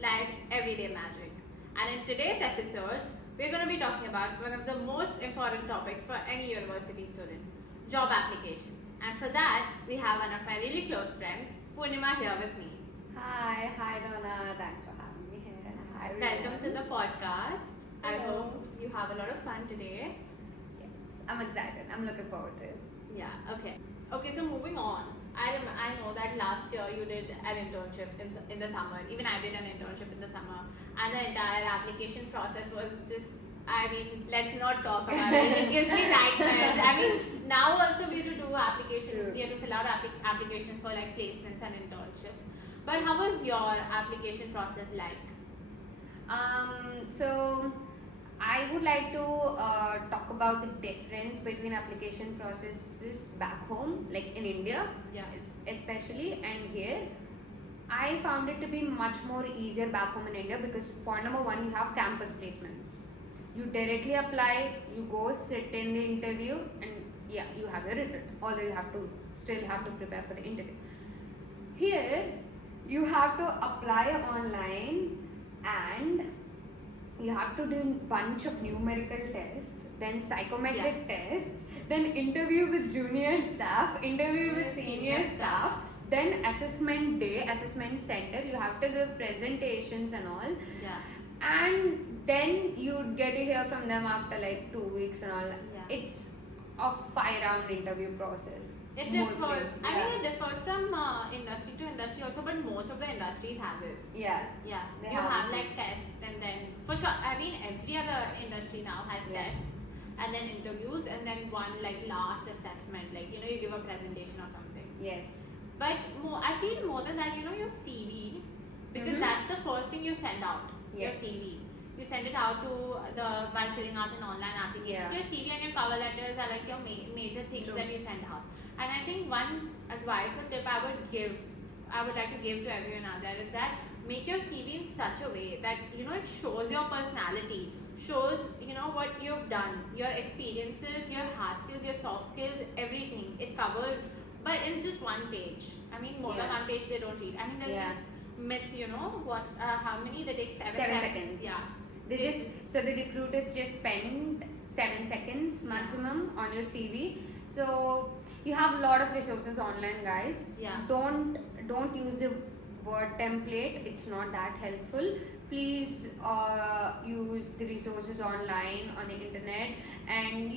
life's everyday magic. And in today's episode, we're going to be talking about one of the most important topics for any university student, job applications. And for that, we have one of my really close friends, Purnima, here with me. Hi Donnaa, thanks for having me here. Hi Welcome to the podcast. I Hello. hope you have a lot of fun today. Yes, I'm excited. I'm looking forward to it. Yeah, okay. Okay, so moving on. I know that last year you did an internship in the summer. Even I did an internship in the summer. And the entire application process was just, let's not talk about it. It gives me nightmares. Now also we have to do applications. We have to fill out applications for like placements and internships. But how was your application process like? So I would like to talk about the difference between application processes back home, like in India, Yeah. especially, and here. I found it to be much more easier back home in India because point number one, you have campus placements. You directly apply, you go sit in the interview, and yeah, you have your result. Although you still have to prepare for the interview. Here, you have to apply online and you have to do bunch of numerical tests, then psychometric tests, then interview with junior staff, interview with senior staff, then assessment day, assessment center, you have to give presentations and all, Yeah. and then you'd get to hear from them after like 2 weeks and all. Yeah. It's a 5-round interview process. It mostly. differs. Yeah. It differs from industry to industry also, but most of the industries have this. Yeah. Yeah, They you have have this. like tests, and then for sure, every other industry now has Yeah. tests, and then interviews, and then one like last assessment, like you give a presentation or something. Yes. But I feel more than that, your CV, because Mhm. that's the first thing you send out. Your Yes. CV. You send it out to while filling out an online application. Yeah. Your CV and your cover letters are like your major things True. that you send out. And I think one advice or tip I would like to give to everyone out there is that make your CV in such a way that it shows your personality, shows what you've done, your experiences, your hard skills, your soft skills, everything. It covers, but in just one page. More than Yeah. one page they don't read. There's Yeah. this myth, how many they take 7 seconds. Yeah. So the recruiters just spend 7 seconds maximum on your CV. So you have a lot of resources online, guys. Yeah. Don't use the word template. It's not that helpful. Please use the resources online on the internet, and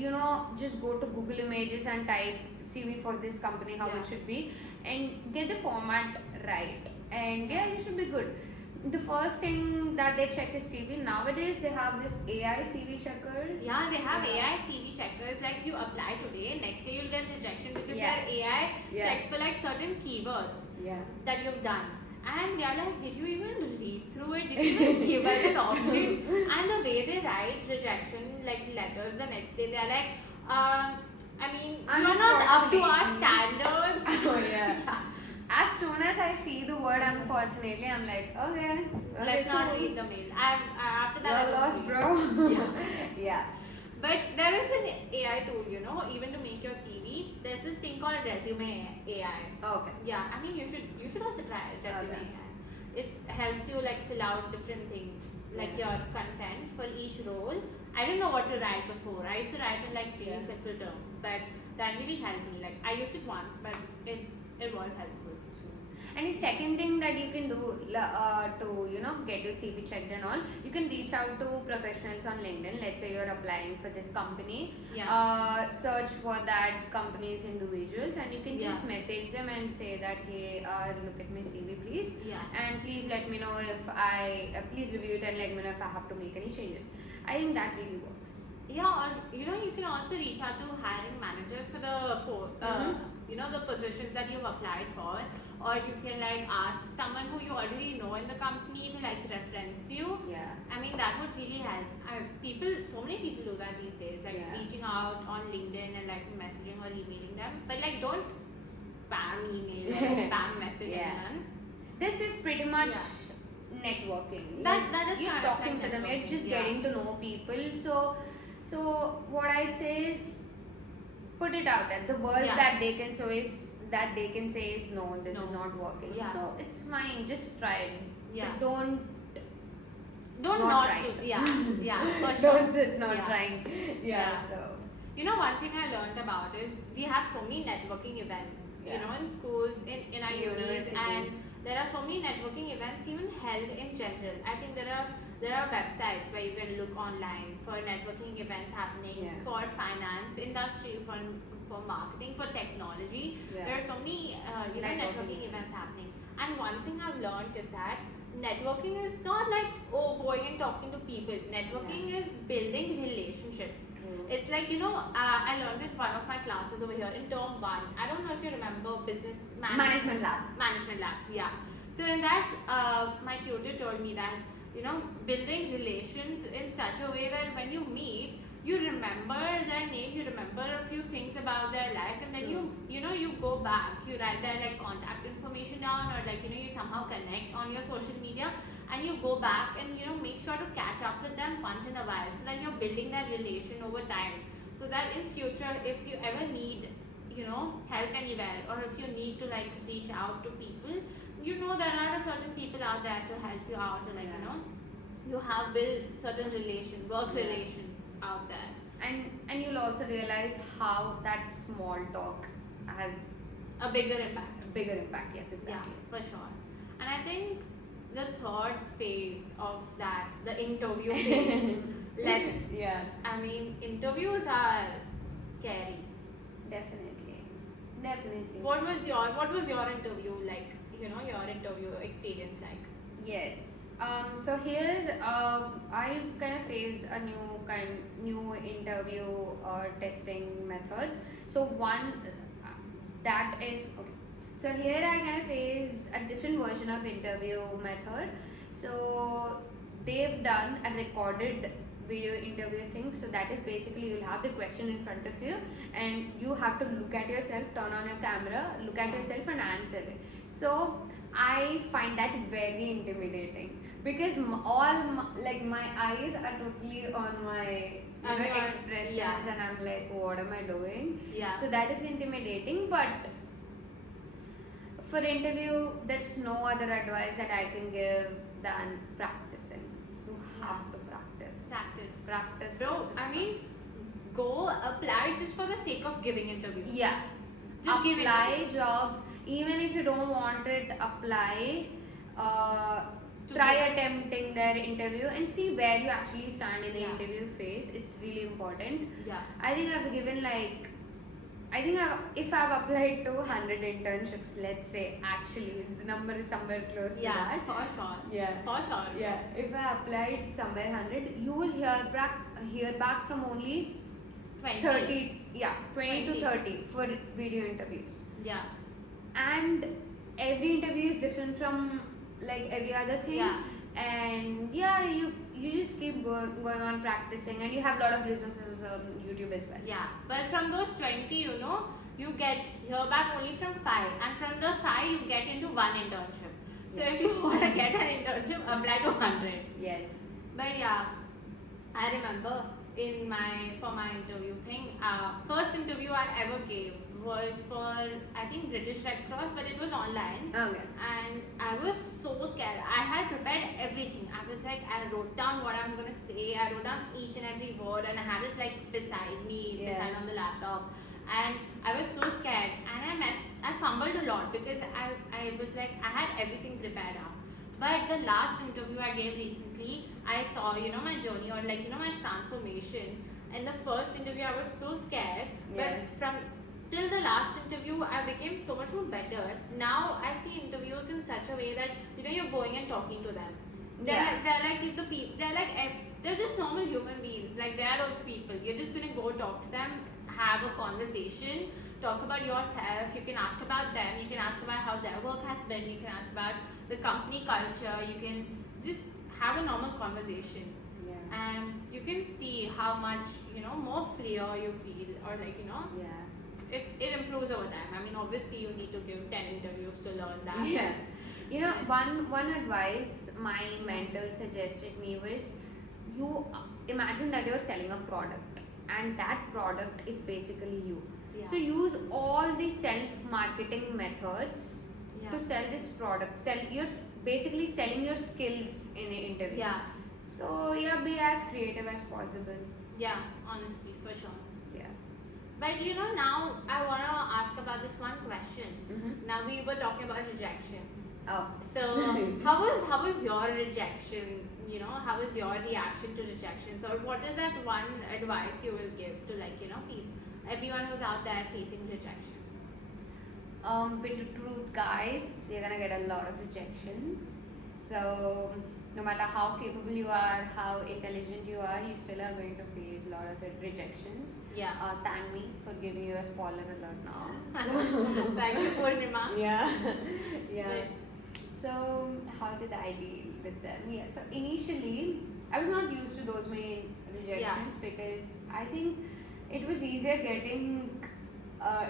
just go to Google Images and type CV for this company, how Yeah. it should be, and get the format right. And yeah, you should be good. The first thing that they check is CV. Nowadays they have this AI CV checkers. Yeah, they have AI CV checkers. Like you apply today, next day you'll get rejection because Yeah. their AI Yeah. checks for like certain keywords Yeah. that you've done. And they're like, did you even read through it? Did you even give us an option? And the way they write rejection like letters the next day, they're like, you're not up to our standards. Oh yeah. As soon as I see the word unfortunately, I'm like, okay. Let's not read the mail. After that, I You're won't lost, read. bro. Yeah. Yeah. But there is an AI tool, even to make your CV. There's this thing called Resume AI. Okay. Yeah, you should also try it, Resume Okay. AI. It helps you like fill out different things, like Yeah. your content for each role. I didn't know what to write before. I used to write in like really Yeah. simple terms, but that really helped me. Like I used it once, but it was helpful. And the second thing that you can do to get your CV checked and all, you can reach out to professionals on LinkedIn. Let's say you're applying for this company. Yeah. Search for that company's individuals, and you can just Yeah. message them and say that, hey, look at my CV, please. Yeah. And please let me know if please review it and let me know if I have to make any changes. I think that really works. Yeah, or you can also reach out to hiring managers for the positions that you've applied for, or you can like ask someone who you already know in the company to like reference you. Yeah. That would really help. So many people do that these days, like Yeah. reaching out on LinkedIn and like messaging or emailing them, but like don't spam email or spam message Yeah. anyone. This is pretty much Yeah. networking. That is You're kind of talking like to them. You're networking, just yeah. getting to know people. So what I'd say is put it out there. The worst Yeah. that they can say is no, this No. is not working. Yeah. So it's fine. Just try it. Yeah. But don't not to, right. yeah, for sure. Don't sit not Yeah. trying. Yeah. So You know, one thing I learned about is we have so many networking events, you Yeah. know, in schools, in our unis, and Universities. there are so many networking events even held in general. I think there are websites where you can look online for networking events happening Yeah. for finance industry, for marketing, for technology. Yeah. There are so many you know, networking events happening. And one thing I've learned is that networking is not like, oh, going and talking to people. Networking is building relationships. It's like, you know, I learned in one of my classes over here in term 1. I don't know if you remember business Management lab. Management lab, yeah. So in that, my tutor told me that, you know, building relations in such a way that when you meet, you remember their name, you remember a few things about their life, and then you know, you go back, you write their like contact information down, or like, you know, you somehow connect on your social media, and you go back and, you know, make sure to catch up with them once in a while, so that you're building that relation over time, so that in future, if you ever need, you know, help anywhere, or if you need to like reach out to people, you know, there are certain people out there to help you out, or like, you know, you have built certain work relations out there. And you'll also realize how that small talk has A bigger impact. bigger impact. Yes, exactly. Yeah, for sure. And I think the third phase of that, the interview phase, I mean, interviews are scary. Definitely. What was your interview like? You know, your interview experience like? Yes. So here, I've kind of faced a new interview testing methods. So one that is okay. So here I kind of faced a different version of interview method. So they've done a recorded video interview thing. So that is basically, you'll have the question in front of you, and you have to look at yourself, turn on your camera, look at yourself and answer it. So I find that very intimidating, because like my eyes are totally on my expressions, and I'm like, what am I doing? Yeah. So that is intimidating. But for interview, there's no other advice that I can give than practicing. You have to practice. Bro, I mean, go apply just for the sake of giving interviews. Yeah. Just give apply interviews. jobs. Even if you don't want it, apply. Try attempting their interview and see where you actually stand in the interview phase. It's really important. Yeah. I think I've given if I've applied to 100 internships, let's say, actually the number is somewhere close to that. For sure. Yeah. For sure. Yeah. If I applied somewhere 100, you will hear back from only 20. 20 to 30 for video interviews. Yeah. And every interview is different from like every other thing. Yeah. And you just keep going on practicing, and you have a lot of resources on YouTube as well. Yeah, but from those 20, you know, you hear back only from 5, and from the 5 you get into one internship. So if you want to get an internship, apply to 100. Yes. But yeah, I remember for my interview thing, first interview I ever gave was for, I think, British Red Cross, but it was online. Okay. And I was so scared. I had prepared everything. I was like, I wrote down what I'm gonna say. I wrote down each and every word, and I had it like beside me, beside on the laptop. And I was so scared, and I fumbled a lot, because I was like, I had everything prepared out. But the last interview I gave recently, I saw, you know, my journey, or like, you know, my transformation. In the first interview, I was so scared, but till the last interview, I became so much more better. Now I see interviews in such a way that, you know, you're going and talking to them. They're just normal human beings. Like, they are also people. You're just gonna go talk to them, have a conversation, talk about yourself. You can ask about them. You can ask about how their work has been. You can ask about the company culture. You can just have a normal conversation. And you can see how much, you know, more freer you feel, or like, you know, it improves over time. I mean, obviously you need to give 10 interviews to learn that. Yeah. You know, one advice my mentor suggested me was, you imagine that you're selling a product, and that product is basically you. So use all the self-marketing methods to sell this product. You're basically selling your skills in an interview. So yeah, be as creative as possible. Yeah, honestly, for sure. Yeah. But now I want to ask about this one question. Mm-hmm. Now we were talking about rejections. Oh. So how was your rejection? How was your reaction to rejections, or what is that one advice you will give to everyone who's out there facing rejections? Bit of truth, guys, you're gonna get a lot of rejections. So no matter how capable you are, how intelligent you are, you still are going to face a lot of rejections. Yeah. Thank me for giving you a spoiler alert now. Thank you, Purnima. Yeah. Yeah. But- So how did I deal with them? Yeah. So initially, I was not used to those many rejections because I think it was easier getting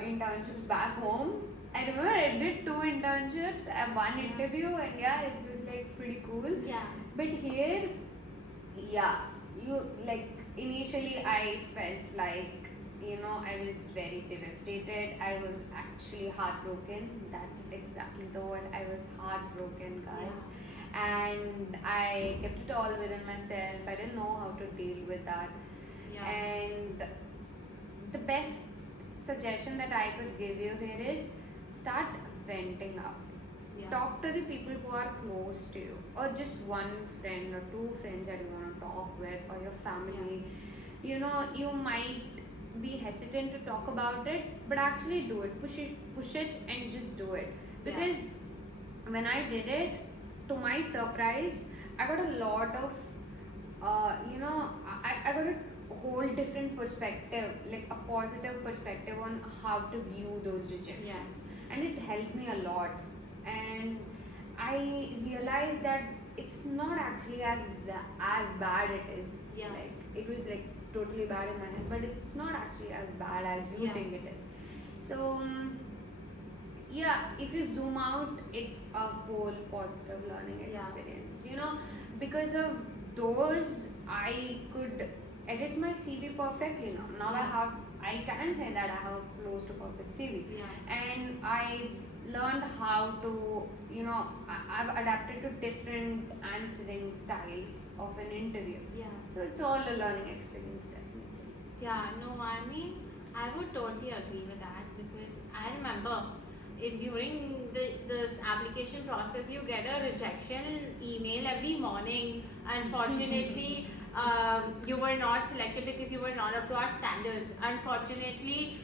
internships back home. I remember I did 2 internships and 1 Yeah. interview, and yeah, it was like pretty cool. Yeah. But here, yeah, you like initially I felt like I was very devastated. I was actually heartbroken. That's exactly the word. I was heartbroken, guys. And I kept it all within myself. I didn't know how to deal with that. Yeah. And the best suggestion that I could give you here is start venting out. Yeah. Talk to the people who are close to you, or just one friend or 2 friends that you want to talk with, or your family. You might be hesitant to talk about it, but actually do it. Push it, and just do it. Because when I did it, to my surprise, I got a lot of, I got a whole different perspective, like a positive perspective on how to view those rejections, and it helped me a lot. And I realized that it's not actually as bad it is. Yeah. Like it was like totally bad in my head, but it's not actually as bad as you Yeah. think it is. So yeah, if you zoom out, it's a whole positive learning Yeah. experience. Because of those, I could edit my CV perfectly now. Now Yeah. I can say that I have a close to perfect CV. Yeah. And I learned how to, I've adapted to different answering styles of an interview. Yeah. So it's all a learning experience, definitely. Yeah, no, I mean, I would totally agree with that because I remember during this application process, you get a rejection email every morning. Unfortunately, you were not selected because you were not up to our standards. Unfortunately,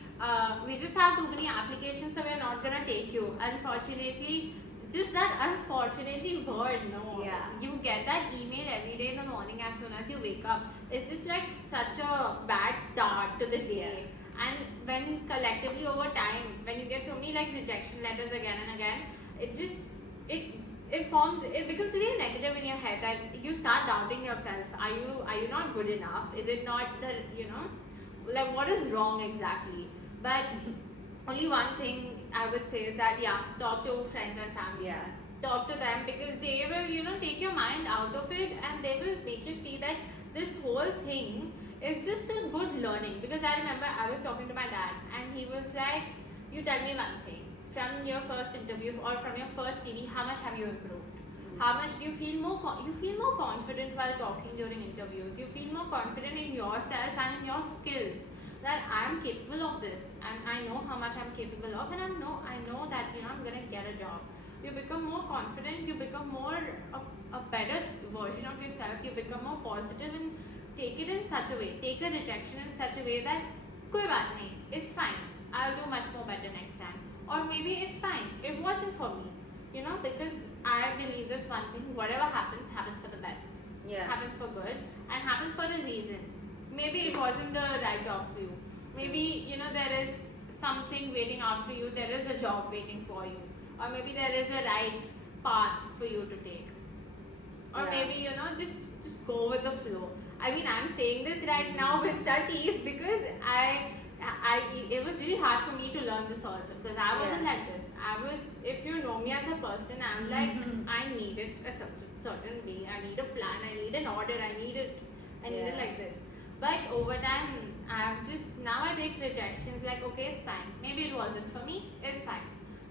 we just have too many applications, so we're not gonna take you. Unfortunately, just that unfortunately word, no. Yeah. You get that email every day in the morning as soon as you wake up. It's just like such a bad start to the day. And when collectively over time, when you get so many rejection letters again and again, it becomes really negative in your head that you start doubting yourself. Are you not good enough? Is it not what is wrong exactly? But only one thing I would say is that talk to friends and family. Yeah. Talk to them because they will take your mind out of it and they will make you see that this whole thing is just a good learning. Because I remember I was talking to my dad and he was like, you tell me one thing, from your first interview or from your first CV, how much have you improved? How much do you feel more confident while talking during interviews? You feel more confident in yourself and in your skills, that I'm capable of this and I know how much I'm capable of, and I know that I'm gonna get a job. You become more confident, you become more a better version of yourself, you become more positive and take it in such a way, take a rejection in such a way that koi baat nahi, it's fine, I'll do much more better next time, or maybe it's fine, it wasn't for me, because I believe this one thing, whatever happens for the best. Yeah. Happens for good and happens for a reason. Maybe it wasn't the right job for you. Maybe there is something waiting out for you. There is a job waiting for you, or maybe there is a right path for you to take, or maybe just go with the flow. I mean, I'm saying this right now with such ease because it was really hard for me to learn this also because I wasn't like this. If you know me as a person, I'm like, I need it a certain way. I need a plan. I need an order. I need it like this. But over time, now I take rejections like, okay, it's fine. Maybe it wasn't for me. It's fine.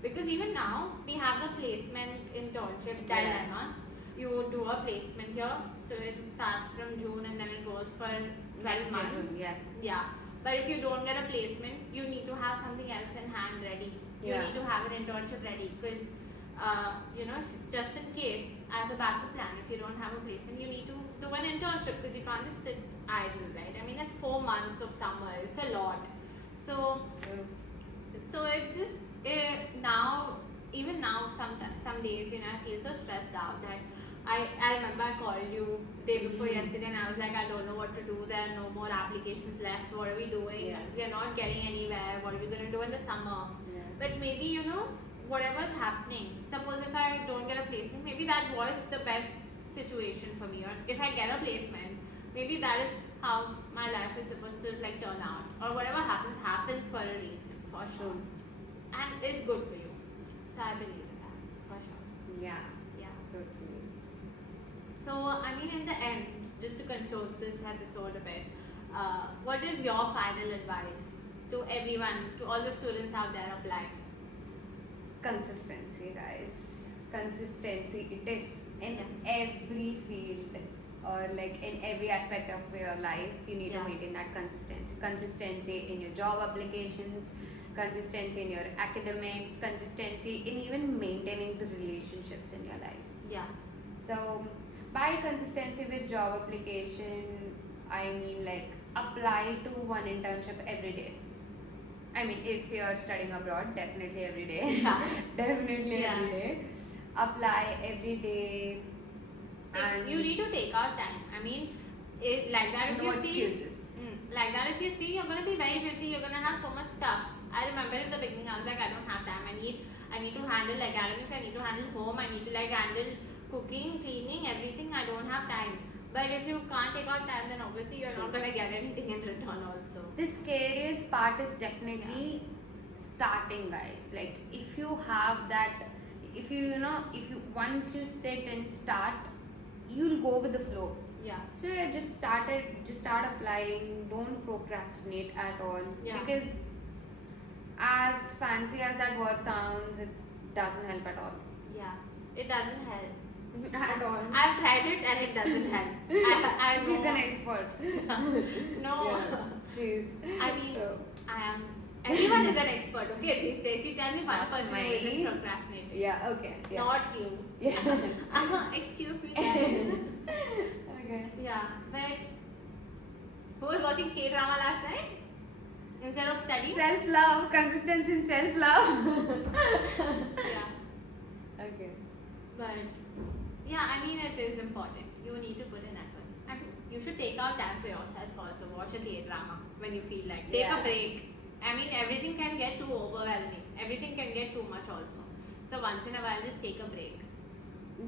Because even now, we have the placement internship dilemma you do a placement here. So it starts from June and then it goes for 12 Next year, months. June, yeah. Yeah. But if you don't get a placement, you need to have something else in hand ready. You Yeah. need to have an internship ready because, just in case, as a backup plan, if you don't have a placement, you need to do an internship because you can't just sit idle, right? I mean, it's 4 months of summer. It's a lot. So, it's just now, even now, some days, I feel so stressed out that I remember I called you day before yesterday and I was like, I don't know what to do. There are no more applications left. What are we doing? Yeah. We are not getting anywhere. What are we going to do in the summer? Yeah. But maybe, whatever's happening, suppose if I don't get a placement, maybe that was the best situation for me. Or if I get a placement, maybe that is how my life is supposed to turn out. Or whatever happens for a reason, for sure. And is good for you. So I believe in that, for sure. Yeah. Yeah. Totally. So, I mean, in the end, just to conclude this episode a bit, what is your final advice to everyone, to all the students out there applying? Consistency, guys. Consistency. It is in Yeah. every field or in every aspect of your life. You need Yeah. to maintain that consistency. Consistency in your job applications, consistency in your academics, consistency in even maintaining the relationships in your life. Yeah. So, by consistency with job application, I mean apply to one internship every day. I mean, if you're studying abroad, definitely every day. Yeah. Definitely Yeah. every day. Apply every day. And You need to take out time. I mean, like that if no you excuses. see, like that if you see, you're going to be very busy. You're going to have so much stuff. I remember in the beginning, I was like, I don't have time. I need to handle academics. I need to handle home. I need to handle cooking, cleaning, everything. I don't have time. But if you can't take out time, then obviously you're not going to get anything in return also. The scariest part is definitely starting, guys. If you have that, if you once you sit and start, you'll go with the flow. Yeah. So yeah, just start applying. Don't procrastinate at all. Yeah. Because as fancy as that word sounds, it doesn't help at all. Yeah. It doesn't help. At all. I've tried it and it doesn't help. I She's know. an expert. No. Yeah, she's. I mean, So, I am. Everyone is an expert, okay? These days, you tell me one Not person who me. isn't procrastinating. yeah. Okay. Yeah. Not you. Yeah. Excuse me, guys. Okay. Yeah, but who was watching K-drama last night instead of studying? Self-love, consistency in self-love. Yeah, Okay. but yeah, I mean it is important. You need to put in efforts. I mean, you should take out time for yourself also. Watch a K-drama when you feel like. Take Yeah. a break. I mean, everything can get too overwhelming. Everything can get too much also. So once in a while, just take a break.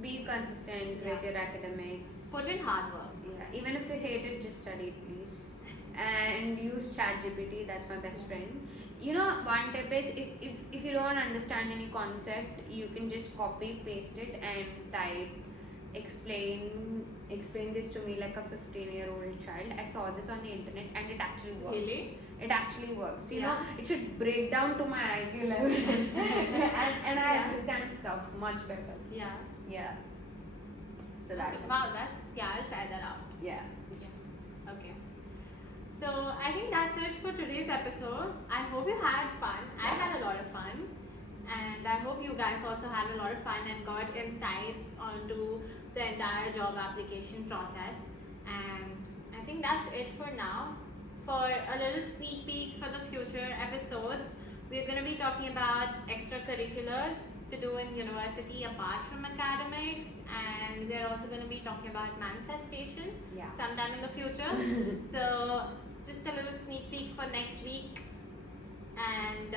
Be consistent with your academics. Put in hard work. Yeah. Even if you hate it, just study it, please. And use ChatGPT. That's my best friend. One tip is if you don't understand any concept, you can just copy paste it and type explain this to me like a 15-year-old child. I saw this on the internet and it actually works. Really? It actually works. Yeah. It should break down to my IQ level and I Yeah. understand stuff much better. Yeah. Yeah. So that. Okay. Wow, I'll try that out. Yeah. Okay. So I think that's it for today's episode. I hope you had fun. I had a lot of fun. And I hope you guys also had a lot of fun and got insights onto the entire job application process. And I think that's it for now. For a little sneak peek for the future episodes, we're going to be talking about extracurriculars to do in university apart from academics, and we're also going to be talking about manifestation Yeah. sometime in the future. So just a little sneak peek for next week, and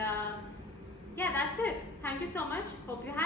yeah, that's it. Thank you so much. Hope you had